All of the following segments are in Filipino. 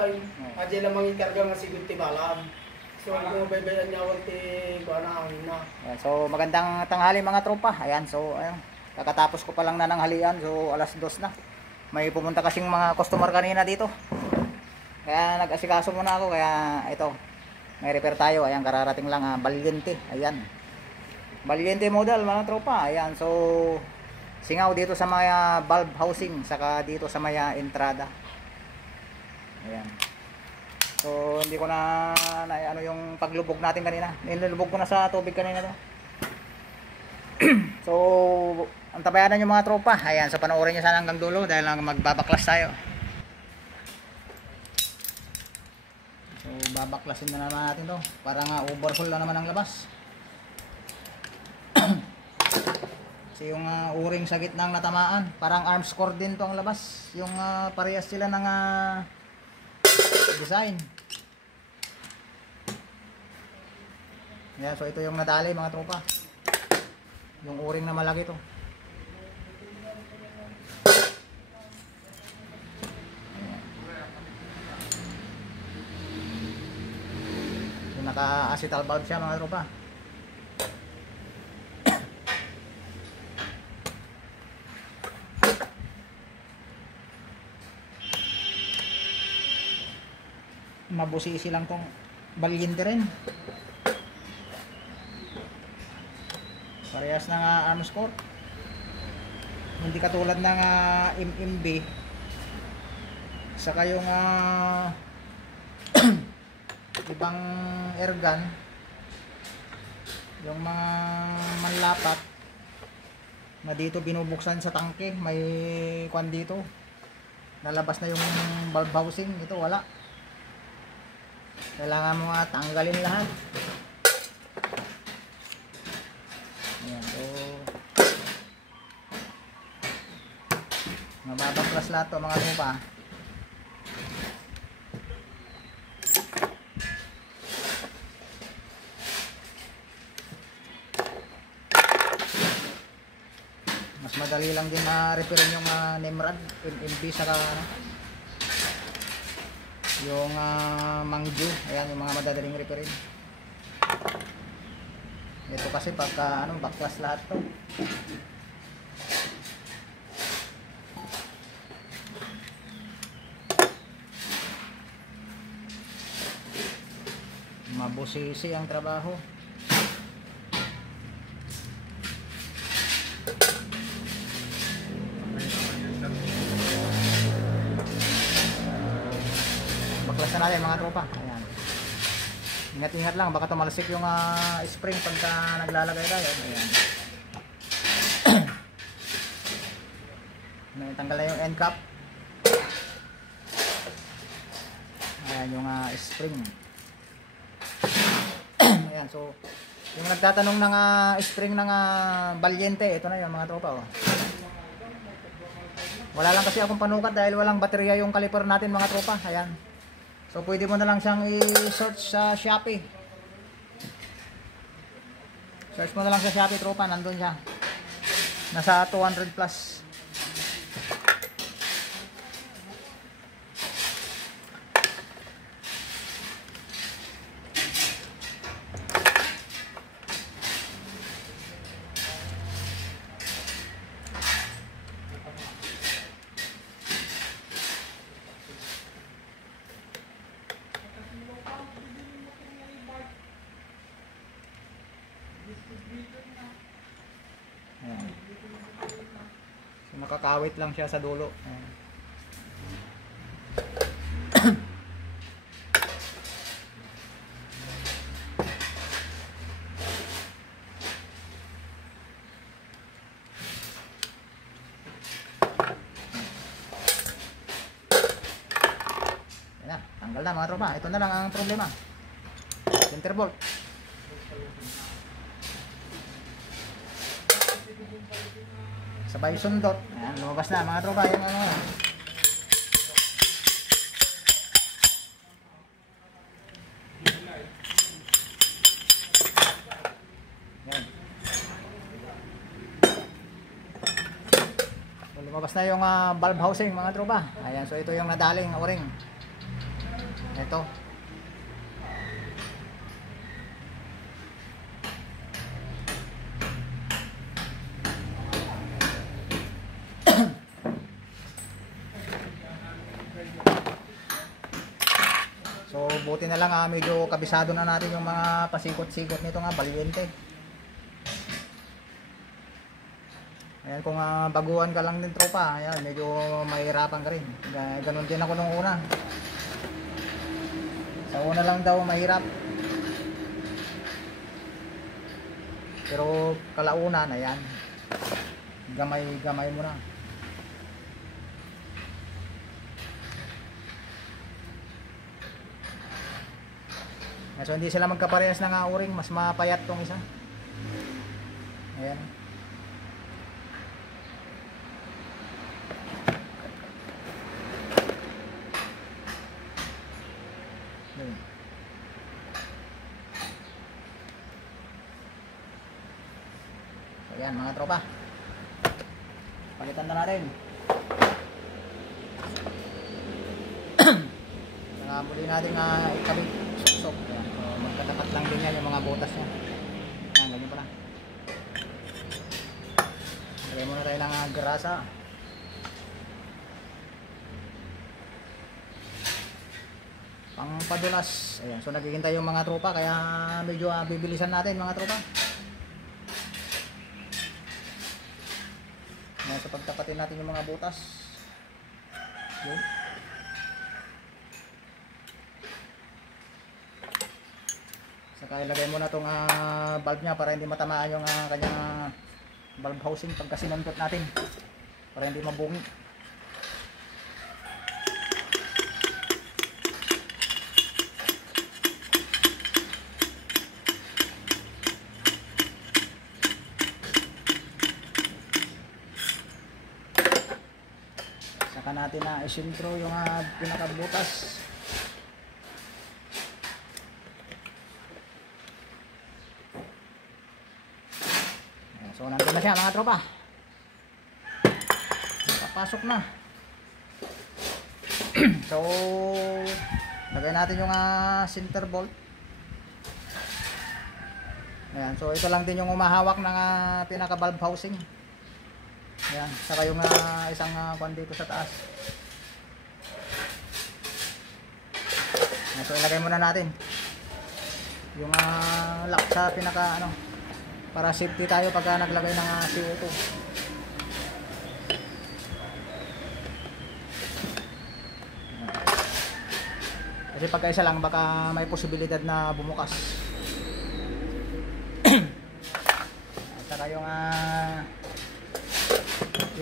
Aja lang mangikarga nga sigut ti balan. So kung baybayan niya ti kuan na hangin na. Ayan, so magandang tanghali mga tropa. Ayan, so ayun, kakatapos ko pa lang na ng halian. So alas 2 na. May pumunta kasing mga customer kanina dito. Kaya nag-asikaso muna ako. Kaya ito, may repair tayo. Ayan, kararating lang Valiente. Ayan, Valiente model mga tropa. Ayan, so singaw dito sa mga valve housing, saka dito sa mga entrada. Ayan. So hindi ko na ano yung paglubog natin kanina. Nilulubog ko na sa tubig kanina to. So antabayanan yung mga tropa. Ayan, so panoorin niyo sana hanggang dulo dahil magbabaklas tayo. So babaklasin na naman natin to. Para nga overhaul na naman ang labas. Kasi yung o-ring sa gitnang natamaan, parang arms core din to ang labas. Yung parehas sila ng design. Yan, so ito yung nadali mga tropa. Yung o-ring na malaki to. Yung naka-acetal valve siya mga tropa. Mabusisi lang tong Valiente rin. Parehas ng arms core. Hindi katulad ng MMB. Saka yung ibang airgun, yung mga manlapat na dito binubuksan sa tangke, may kwan dito. Nalabas na yung valve housing. Ito wala. Kailangan mo nga tanggalin lahat. Ayan, so mababaklas lahat to mga tropa. Mas madali lang din ma-repairin yung Nemrad, MMB, saka yung Mangju. Ayan, yung mga madadaling repairin. Ito kasi pagka baklas lahat to. Mabusisi ang trabaho. Baklas na natin mga tropa. Ayan. Ingat-ingat lang, baka tumalsik yung spring pagka naglalagay tayo. Ayan. Tanggal na yung end cap. Ayan yung spring. Ayan, so yung nagtatanong ng spring ng Valiente, ito na yung mga tropa. Oh. Wala lang kasi akong panukat dahil walang baterya yung caliper natin mga tropa. Ayan. So pwede mo na lang siyang i-search sa Shopee. Search mo na lang sa Shopee tropa, nandun siya. Nasa 200 plus. Ayan. So, nakakawit lang siya sa dulo. Ayan. Ayan, tanggal na mga tropa. Ito na lang ang problema. Center bolt. Sabay sundot. Ayan, lumabas na mga tropa yung Ayan. So, lumabas na yung valve housing mga tropa. Ayan, so ito yung nadaling o-ring. Ito. So buti na lang medyo kabisado na natin yung mga pasikot-sikot nito nga, balyente. Ayan, kung baguhan ka lang din tropa, ayan, medyo mahirapan ka rin. Ganun din ako nung una. Sa una lang daw mahirap. Pero kalaunan, ayan, gamay mo na. So hindi sila magkaparehas ng uring, mas mapayat tong isa. Ayan. Ayan. So ayan mga tropa. Palitan na natin. Saka muli natin ikabit. Sok. Ayan. So, magkatapat lang din yan yung mga butas niya. Ayan, ganyan pala. Lagay muna tayo ng grasa. Pangpadulas. Ayan, so naghihintay yung mga tropa kaya medyo bibilisan natin mga tropa. Ayan, so pagtapatin natin yung mga butas. Yun. Saka ilagay mo na itong valve nya para hindi matamaan yung kanyang valve housing pagka sinuntot natin para hindi mabungi. Saka natin isintro yung pinakabutas. So nandun na siya mga tropa. Papasok na. So lagay natin yung center bolt. Ayan, so ito lang din yung umahawak ng pinaka valve housing. Ayan, saka yung isang kwan dito sa taas. Ayan, so ilagay muna natin yung lock sa pinaka para safety tayo pagka naglagay ng CO2. Kasi pagka isa lang baka may posibilidad na bumukas. At saka yung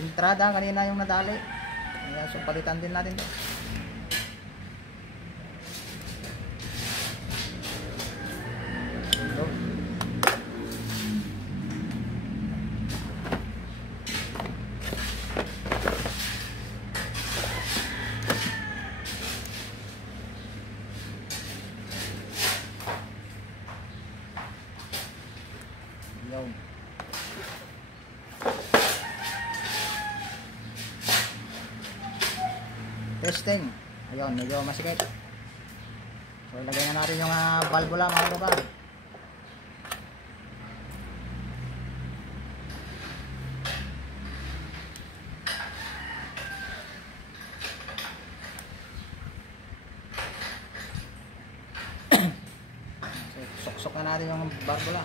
entrada kanina yung nadali. Ayan, so palitan din natin to. Yun. Testing. Ayun, medyo masikip. So ilagay na natin yung valvula mga tropa. So sok-sok na natin yung valvula.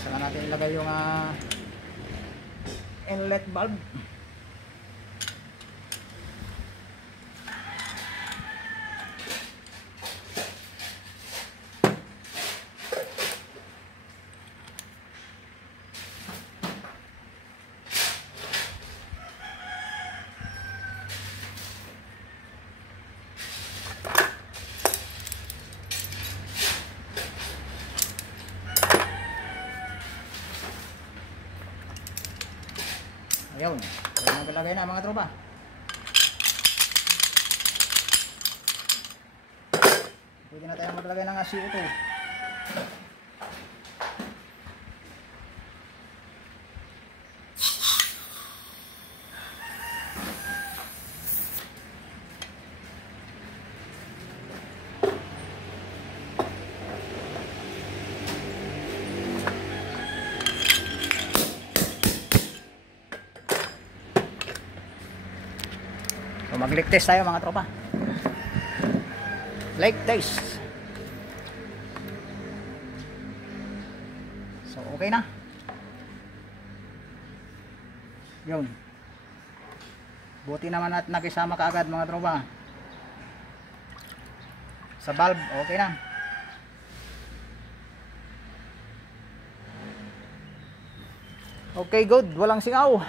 Saka natin ilagay yung inlet valve. Ayun, naglagay na mga tropa. Pwede na tayong maglagay ng CO2. mag-leak test tayo mga tropa. Leak test. So okay na. Yun. Buti naman at nakisama kaagad mga tropa. Sa valve, okay na. Okay, good. Walang singaw.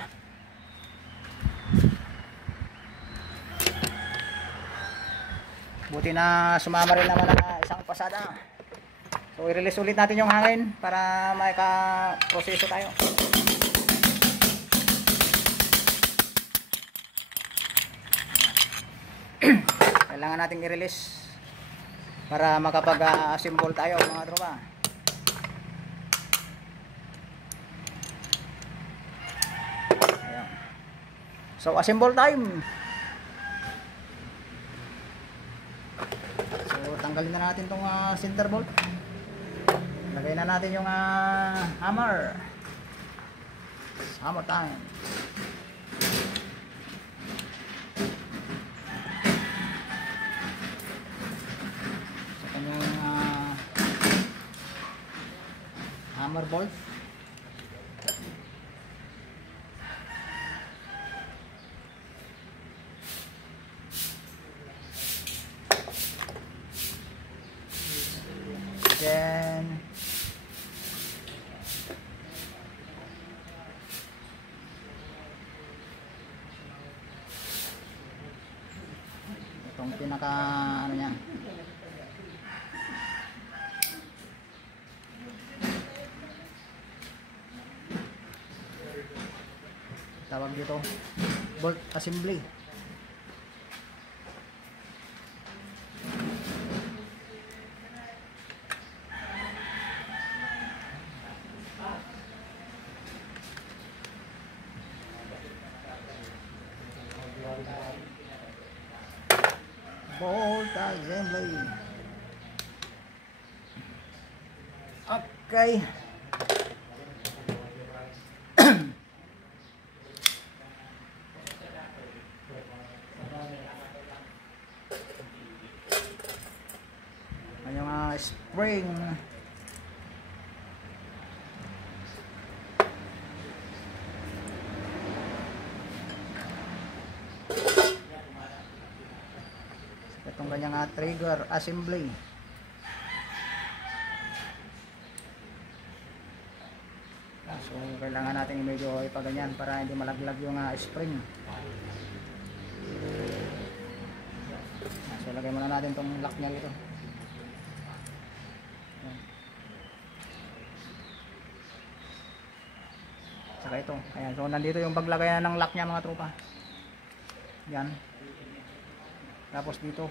Buti na sumama rin naman ang isang pasada. So i-release ulit natin yung hangin para maika-proseso tayo. Kailangan nating i-release para makapag-assemble tayo mga tropa. Ayan. So assemble time. So tanggalin na natin tong center bolt. Lagay na natin yung hammer. Hammer time. Hammer bolt. Then itong pinaka ano niya, tawag dito bolt assembly. Bolt assembly. Okay. Yung spring. Itong kanyang trigger assembly. So kailangan natin medyo ipaganyan para hindi malaglag yung spring. So lagay muna natin tong lock niya dito. Saka ito. Ayan. So nandito yung paglagayan ng lock niya mga tropa. Yan. Tapos dito.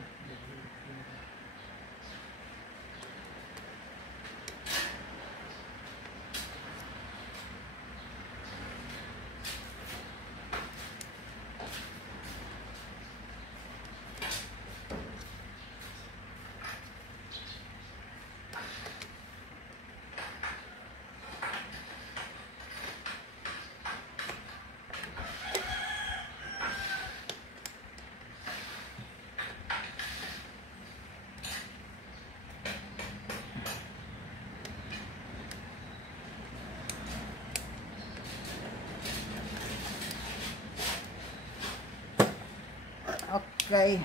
Okay.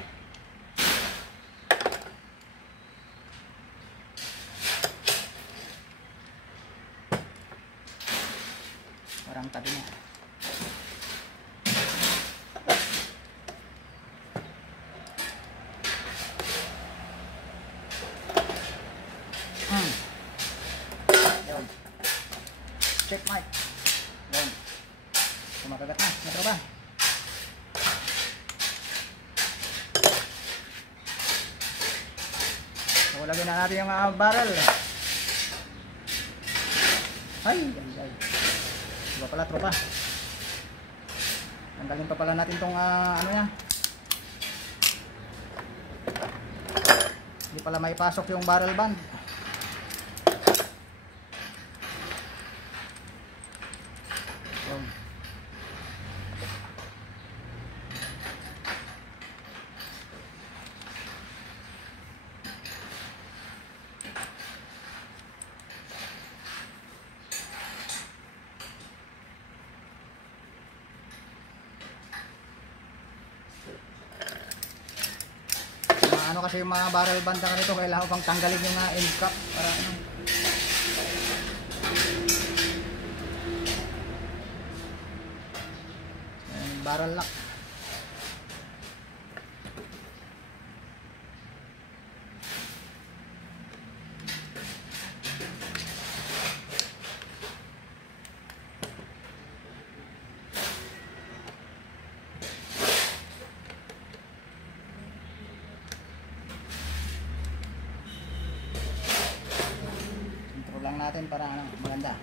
Parang tabi niya. Yun. Check mark. Yun. Kumakagat na. Metro ba? So, lagyan na natin yung barrel. Ay. Iba pala tropa. Tanggalin pa pala natin tong ano niya. Hindi pala may pasok yung barrel band. kasi yung mga barrel banda ka nito, kailangan pang tanggalin yung end cap para ano. Barrel lock. Lang natin para ano, maganda.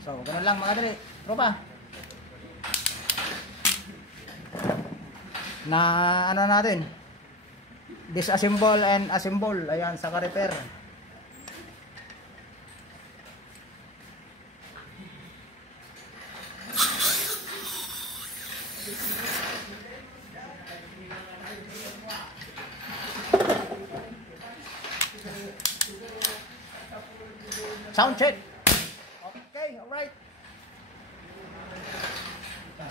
So, ganun lang mga dali. Tropa. Na ano natin? Disassemble and assemble. Ayan, sa repair. Sound check. Okay, alright.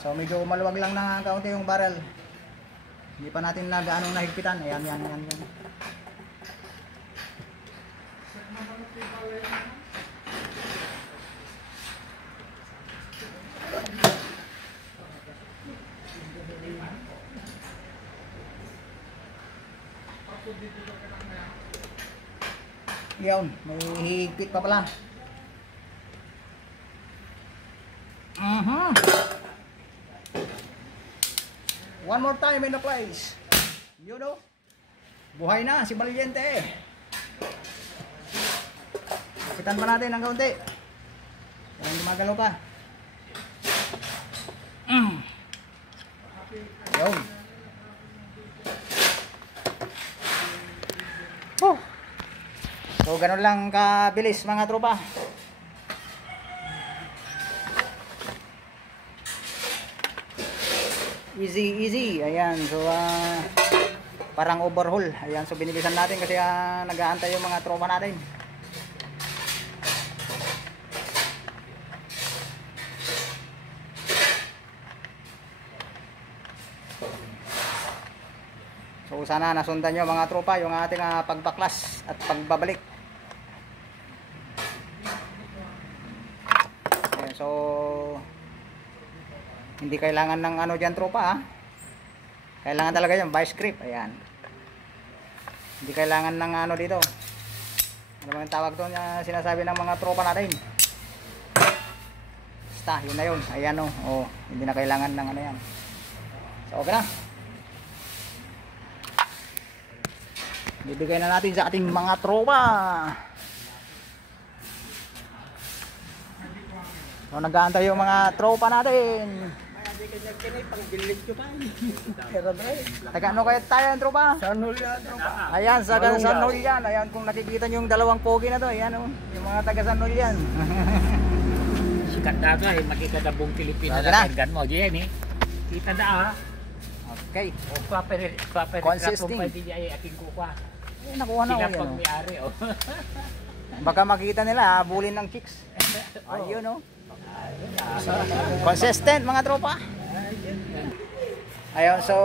So medyo maluwag lang na kaunti yung barrel. Hindi pa natin na gaanong nahigpitan. Ayan, yan. Yun, may higpit pa pala. One more time in the place. You know, buhay na si Valiente. Kitan pa natin ng kaunti. Kaya gumagalaw pa. Yun. So ganun lang kabilis mga tropa. Easy. Ayan, so parang overhaul. Ayan, so binibisan natin kasi nag-aantay yung mga tropa natin. So sana nasundan nyo mga tropa yung ating pagbaklas at pagbabalik. Ayan, so hindi kailangan ng ano dyan tropa kailangan talaga yung vice grip. Ayan, hindi kailangan ng ano dito, ano bang tawag doon sinasabi ng mga tropa natin, basta yun na yun. Ayan hindi na kailangan ng ano yan. So okay na, bibigay na natin sa ating mga tropa. So nag-aantay yung mga tropa natin. Taga ano kayo tayo ang tropa? Sanol yan, tropa. Ayan, sa Sanol yan. Ayan, kung nakikita nyo yung dalawang pogi na to, ayan yung mga taga Sanol yan. Sikat na ito makita na buong Pilipinas Okay na. na tenggan mo, Jen kita na Okay. o paper Consisting. pwede niya ay aking kuka. Nakuha na Sila ko pag yan. may-ari Baka makita nila, habulin ng chicks. Ayun consistent mga tropa. Ayun, so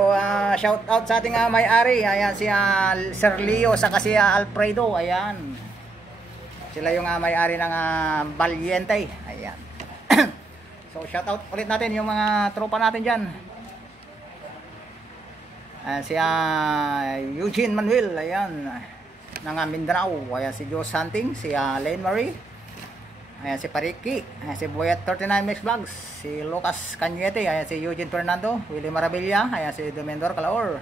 shout out sa ating may-ari. Ayan si Sir Leo sa si Alfredo. Ayan. Sila yung may-ari ng Valiente. Ayan. So shout out ulit natin yung mga tropa natin diyan. Si Eugene Manuel, ayan, ng Mindanao. Ayan si Joe Santing, si Lane Marie. Ayan si Pariki, ayan si Boyet 39 Mix Vlogs, si Lucas Cañete, ayan si Eugene Fernando, Willie Maravilla, ayan si Domendor Calaor,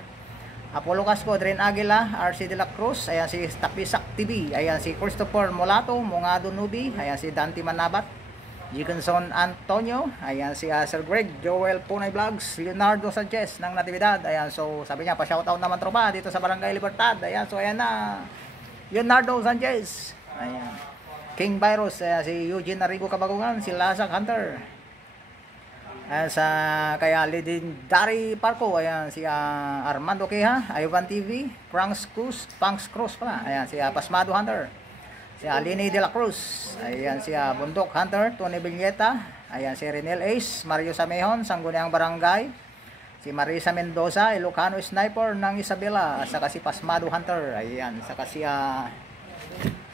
Apollo Casco, Dren Aguila, RC de la Cruz, ayan si Tapisak TV, ayan si Christopher Molato, Mongado Nubi, ayan si Dante Manabat, Jigenson Antonio, ayan si Sir Greg, Joel Punay Vlogs, Leonardo Sanchez ng Natividad. Ayan, so sabi niya pa shoutout naman tropa dito sa Barangay Libertad. Ayan, so ayan na Leonardo Sanchez, ayan, King Virus, si Eugene Arrigo Kabagungan, si Lasak Hunter, sa kaya Legendary Parko, ayan si Armando Queja, Ivan TV, Punks Cruz pala, ayan si Pasmado Hunter, si Alini de la Cruz, ayan si Bundok Hunter, Tony Villeta, ayan si Renel Ace, Mario Samehon, Sangguniang Barangay, si Marisa Mendoza, Ilocano Sniper ng Isabela, at saka si Pasmado Hunter, ayan, saka si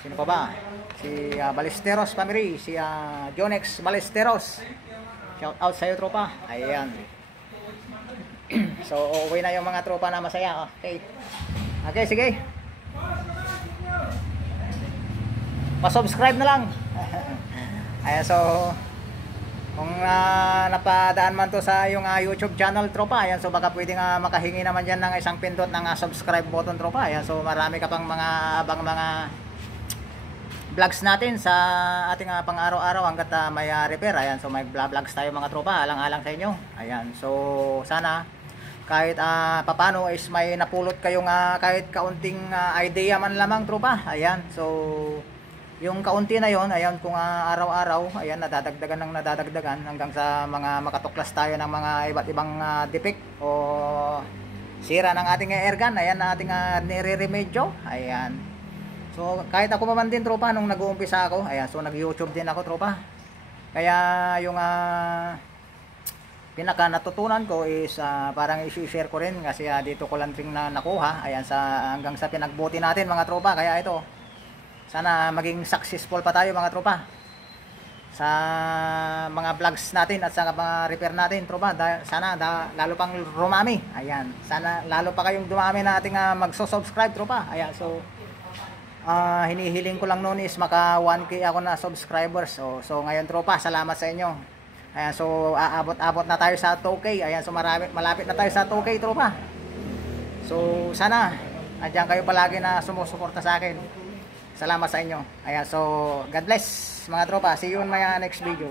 sino pa ba? Si Balesteros Family, si Jonex Balesteros. Shout out sa iyo tropa. Ayan. So uwi na yung mga tropa na masaya. Okay. Okay, sige. Pa-subscribe na lang. Ayan, so kung napadaan man to sa yung YouTube channel tropa, ayan, so baka pwedeng makahingi naman dyan ng isang pindot ng subscribe button tropa. Ayan, so marami ka pang mga abang mga vlogs natin sa ating pang araw-araw hanggat may repair. Ayan, so may vlogs tayo mga tropa, alang-alang sa inyo. Ayan, so sana kahit papano is may napulot kayong kahit kaunting idea man lamang tropa. Ayan, so yung kaunti na yon, ayan, kung araw-araw, ayan, nadadagdagan hanggang sa mga makatuklas tayo ng mga iba't ibang defect o sira ng ating airgun, ayan, na ating nire-remedyo. Ayan, so kahit ako pa man din tropa, nung nag-uumpisa ako, ayan, so nag-YouTube din ako tropa. Kaya yung pinaka natutunan ko is parang i-share ko rin kasi dito ko lang ring nakuha, ayan, sa hanggang sa pinagbuti natin mga tropa. Kaya ito, sana maging successful pa tayo mga tropa sa mga vlogs natin at sa mga repair natin tropa. Sana lalo pang rumami. Ayan, sana lalo pa kayong dumami na ating magso-subscribe tropa. Ayan, so hinihiling ko lang noon is maka 1K ako na subscribers. So ngayon tropa, salamat sa inyo. Ayan, so aabot na tayo sa 2K. Ayan, so malapit na tayo sa 2K tropa. So sana andyan kayo palagi na sumusuporta sa akin. Salamat sa inyo. Ayan, so God bless mga tropa. See you in my next video.